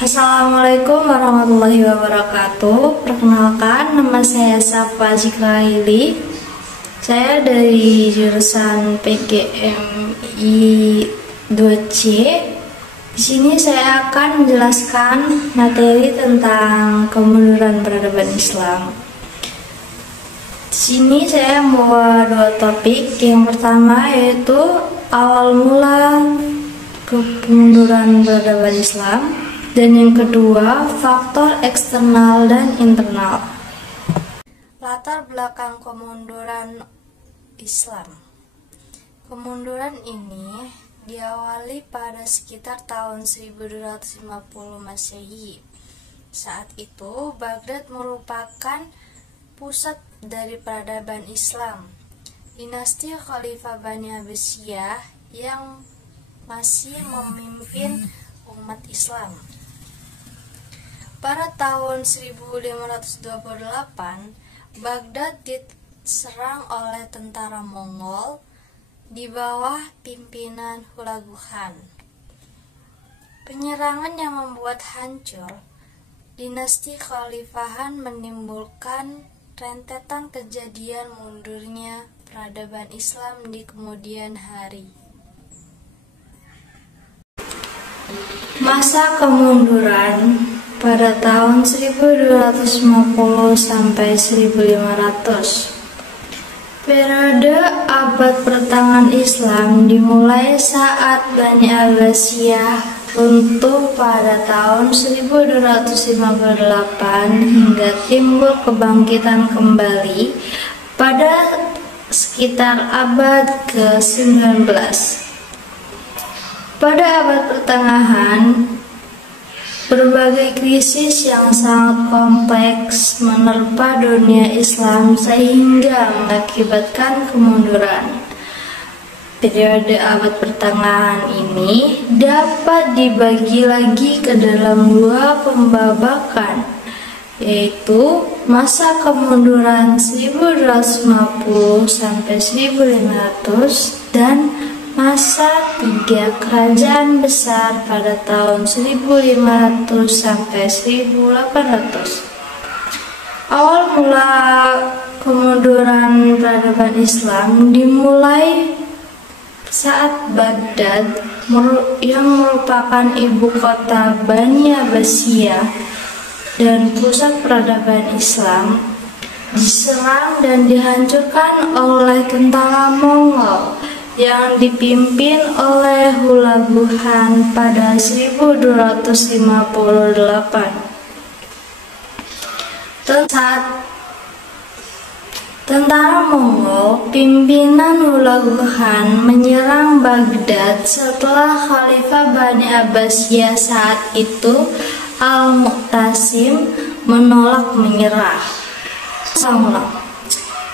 Assalamualaikum warahmatullahi wabarakatuh. Perkenalkan, nama saya Safa Zikraili. Saya dari jurusan PGMI 2C. Di sini saya akan menjelaskan materi tentang kemunduran peradaban Islam. Di sini saya membawa dua topik. Yang pertama yaitu awal mula kemunduran peradaban Islam, dan yang kedua faktor eksternal dan internal. Latar belakang kemunduran Islam. Kemunduran ini diawali pada sekitar tahun 1250 Masehi. Saat itu Baghdad merupakan pusat dari peradaban Islam. Dinasti Khalifah Bani Abbasiyah yang masih memimpin umat Islam. Pada tahun 1528, Baghdad diserang oleh tentara Mongol di bawah pimpinan Hulagu Khan. Penyerangan yang membuat hancur dinasti Khalifahan menimbulkan rentetan kejadian mundurnya peradaban Islam di kemudian hari. Masa kemunduran pada tahun 1250 sampai 1500. Periode abad pertengahan Islam dimulai saat Bani Abbasiyah runtuh pada tahun 1258 hingga timbul kebangkitan kembali pada sekitar abad ke-19. Pada abad pertengahan, berbagai krisis yang sangat kompleks menerpa dunia Islam sehingga mengakibatkan kemunduran. Periode abad pertengahan ini dapat dibagi lagi ke dalam dua pembabakan, yaitu masa kemunduran 1250 sampai 1500 dan masa tiga kerajaan besar pada tahun 1500 sampai 1800. Awal mula kemunduran peradaban Islam dimulai saat Baghdad yang merupakan ibu kota Bani Abbasiyah dan pusat peradaban Islam diserang dan dihancurkan oleh tentara Mongol yang dipimpin oleh Hulagu Khan pada 1258. Saat tentara Mongol pimpinan Hulagu Khan menyerang Baghdad setelah Khalifah Bani Abbasiyah saat itu Al-Mu'tasim menolak menyerah.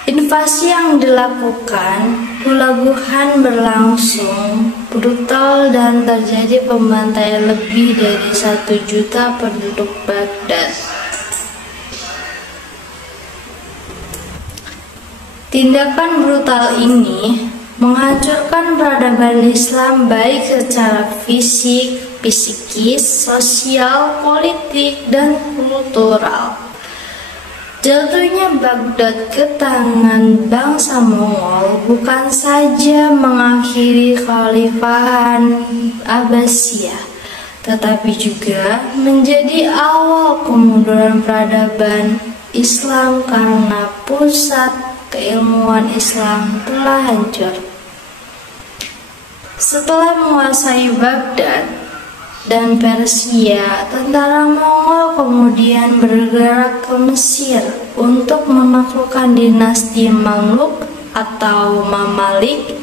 Invasi yang dilakukan Hulagu Khan berlangsung brutal dan terjadi pembantaian lebih dari 1 juta penduduk Baghdad. Tindakan brutal ini menghancurkan peradaban Islam baik secara fisik, psikis, sosial, politik, dan kultural. Jatuhnya Baghdad ke tangan bangsa Mongol bukan saja mengakhiri Khalifahan Abbasiyah, tetapi juga menjadi awal kemunduran peradaban Islam karena pusat keilmuan Islam telah hancur. Setelah menguasai Baghdad dan Persia, tentara Mongol kemudian bergerak ke Mesir untuk menaklukkan dinasti Mamluk atau Mamalik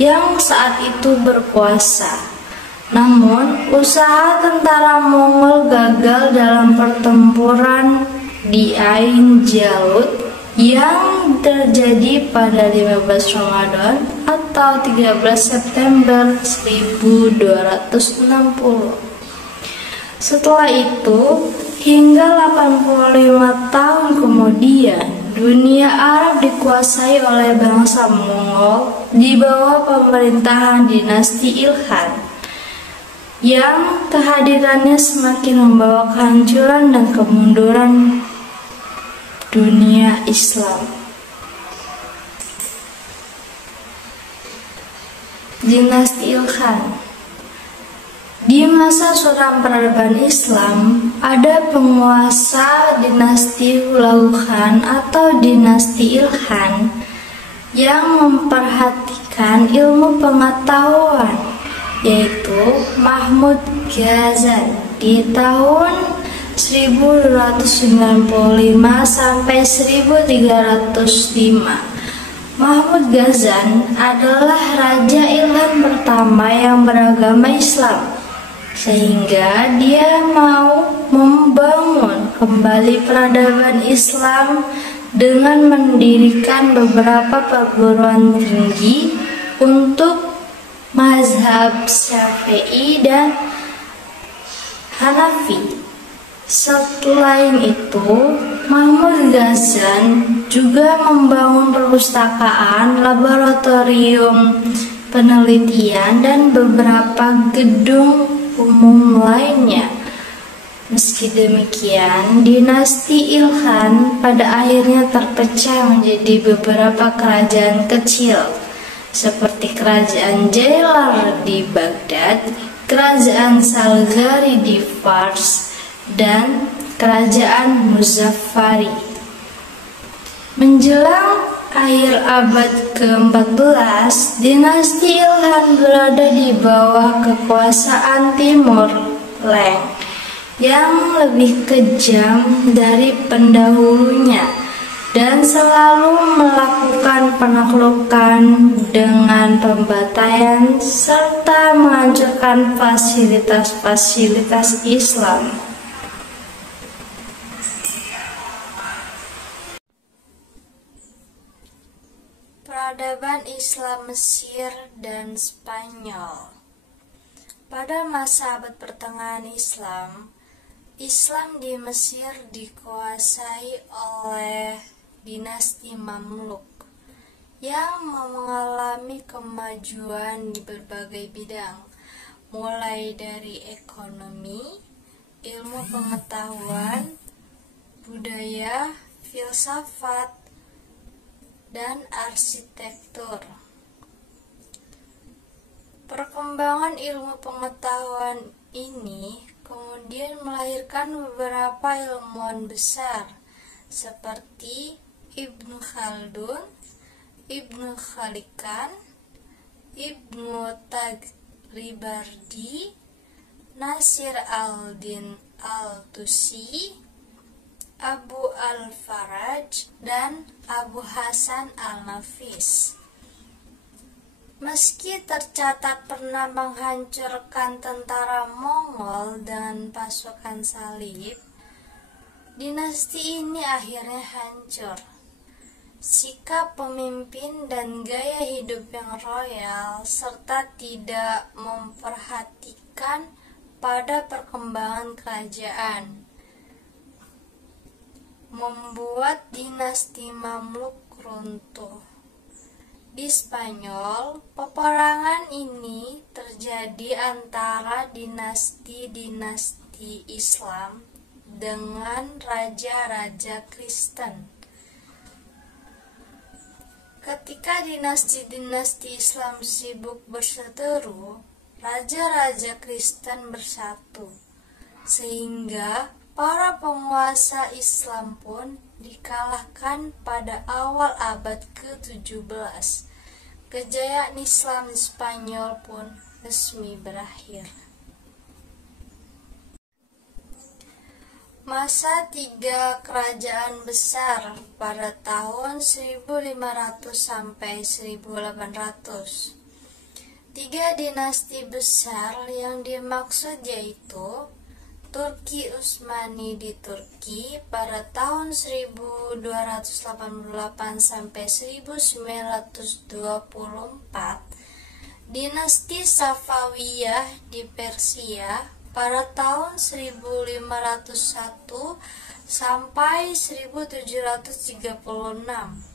yang saat itu berkuasa. Namun, usaha tentara Mongol gagal dalam pertempuran di Ain Jalut yang terjadi pada 15 Ramadan atau 13 September 1260. Setelah itu, hingga 85 tahun kemudian, dunia Arab dikuasai oleh bangsa Mongol di bawah pemerintahan dinasti Ilkhan, yang kehadirannya semakin membawa kehancuran dan kemunduran dunia Islam. Dinasti Ilkhan. Di masa suram peradaban Islam, ada penguasa dinasti Hulagu Khan atau dinasti Ilkhan yang memperhatikan ilmu pengetahuan, yaitu Mahmud Ghazan di tahun 1295 sampai 1305. Mahmud Ghazan adalah Raja Ilkhan pertama yang beragama Islam, sehingga dia mau membangun kembali peradaban Islam dengan mendirikan beberapa perguruan tinggi untuk mazhab Syafi'i dan Hanafi. Selain itu, Mahmud Ghazan juga membangun perpustakaan, laboratorium penelitian, dan beberapa gedung umum lainnya. Meski demikian, dinasti Ilkhan pada akhirnya terpecah menjadi beberapa kerajaan kecil, seperti kerajaan Jailar di Baghdad, kerajaan Salgari di Fars, dan kerajaan Muzaffari. Menjelang akhir abad ke-14, dinasti Ilkhan berada di bawah kekuasaan Timur Leng yang lebih kejam dari pendahulunya dan selalu melakukan penaklukan dengan pembantaian serta menghancurkan fasilitas-fasilitas Islam. Peradaban Islam Mesir dan Spanyol. Pada masa abad pertengahan Islam di Mesir dikuasai oleh dinasti Mamluk yang mengalami kemajuan di berbagai bidang, mulai dari ekonomi, ilmu pengetahuan, budaya, filsafat, dan arsitektur. Perkembangan ilmu pengetahuan ini kemudian melahirkan beberapa ilmuwan besar seperti Ibnu Khaldun, Ibnu Khalikan, Ibnu Taghribardi, Nasir al-Din al-Tusi, Abu al-Faraj, dan Abu Hasan al-Nafis. Meski tercatat pernah menghancurkan tentara Mongol dan pasukan salib, dinasti ini akhirnya hancur. Sikap pemimpin dan gaya hidup yang royal serta tidak memperhatikan pada perkembangan kerajaan membuat dinasti Mamluk runtuh. Di Spanyol, peperangan ini terjadi antara dinasti-dinasti Islam dengan raja-raja Kristen. Ketika dinasti-dinasti Islam sibuk berseteru, raja-raja Kristen bersatu, sehingga para penguasa Islam pun dikalahkan pada awal abad ke-17. Kejayaan Islam di Spanyol pun resmi berakhir. Masa tiga kerajaan besar pada tahun 1500 sampai 1800. Tiga dinasti besar yang dimaksud yaitu Turki Utsmani di Turki pada tahun 1288 sampai 1924, dinasti Safawiyah di Persia pada tahun 1501 sampai 1736.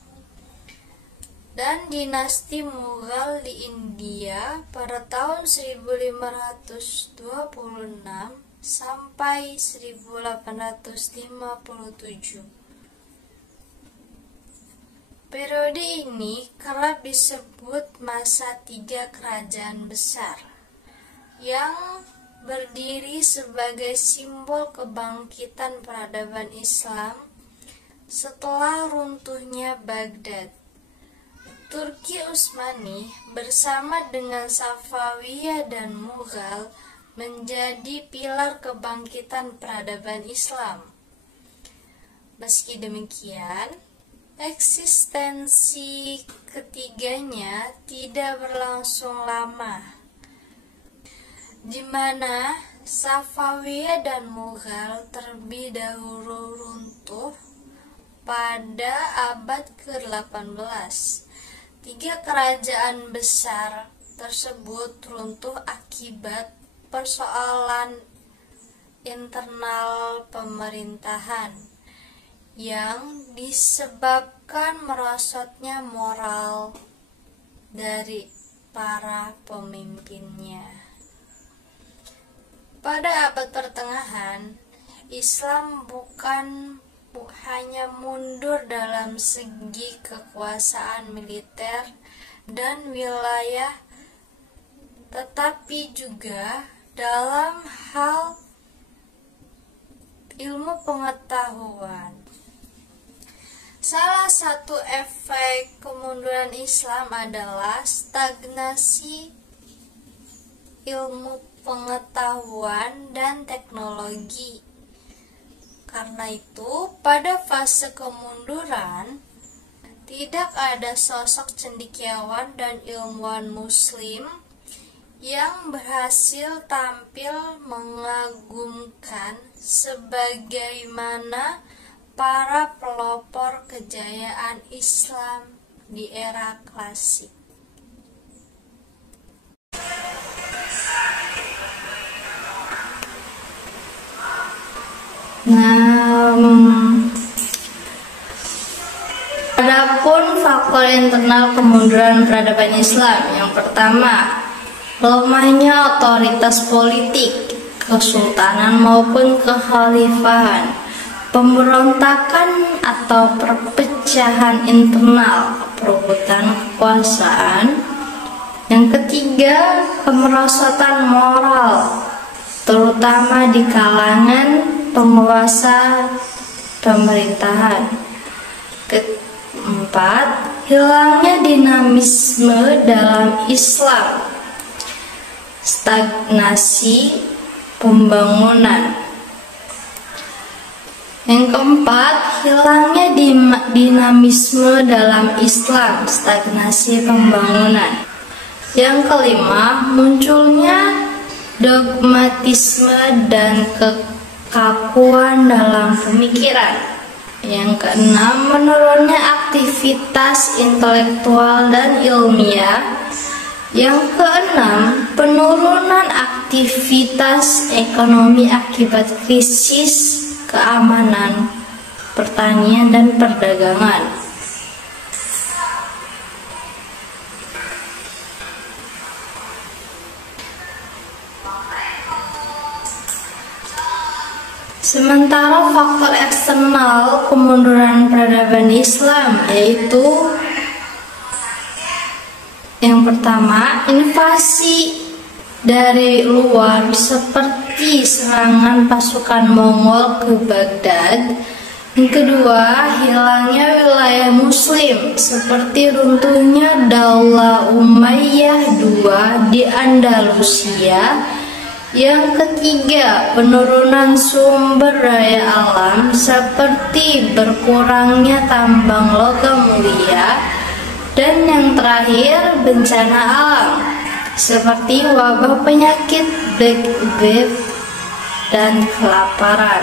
Dan dinasti Mughal di India pada tahun 1526 sampai 1857. Periode ini kerap disebut masa tiga kerajaan besar, yang berdiri sebagai simbol kebangkitan peradaban Islam setelah runtuhnya Baghdad. Turki Utsmani bersama dengan Safawiyah dan Mughal menjadi pilar kebangkitan peradaban Islam. Meski demikian, eksistensi ketiganya tidak berlangsung lama, di mana Safawiyah dan Mughal terlebih dahulu runtuh pada abad ke-18. Tiga kerajaan besar tersebut runtuh akibat persoalan internal pemerintahan yang disebabkan merosotnya moral dari para pemimpinnya. Pada abad pertengahan, Islam bukan hanya mundur dalam segi kekuasaan militer dan wilayah, tetapi juga dalam hal ilmu pengetahuan. Salah satu efek kemunduran Islam adalah stagnasi ilmu pengetahuan dan teknologi. Karena itu, pada fase kemunduran, tidak ada sosok cendekiawan dan ilmuwan Muslim yang berhasil tampil mengagumkan sebagaimana para pelopor kejayaan Islam di era klasik. Adapun faktor internal kemunduran peradaban Islam, yang pertama, lemahnya otoritas politik, kesultanan maupun kekhalifahan, pemberontakan atau perpecahan internal, perebutan kekuasaan. Yang ketiga, kemerosotan moral, terutama di kalangan penguasa pemerintahan. Keempat, hilangnya dinamisme dalam Islam, stagnasi pembangunan. Yang keempat, hilangnya dinamisme dalam Islam, stagnasi pembangunan. Yang kelima, munculnya dogmatisme dan kekakuan dalam pemikiran. Yang keenam, menurunnya aktivitas intelektual dan ilmiah. Yang keenam, penurunan aktivitas ekonomi akibat krisis keamanan, pertanian, dan perdagangan. Sementara faktor eksternal kemunduran peradaban Islam yaitu yang pertama, invasi dari luar seperti serangan pasukan Mongol ke Baghdad. Yang kedua, hilangnya wilayah Muslim seperti runtuhnya Daulah Umayyah II di Andalusia. Yang ketiga, penurunan sumber daya alam seperti berkurangnya tambang logam mulia. Dan yang terakhir, bencana alam seperti wabah penyakit Black Death dan kelaparan.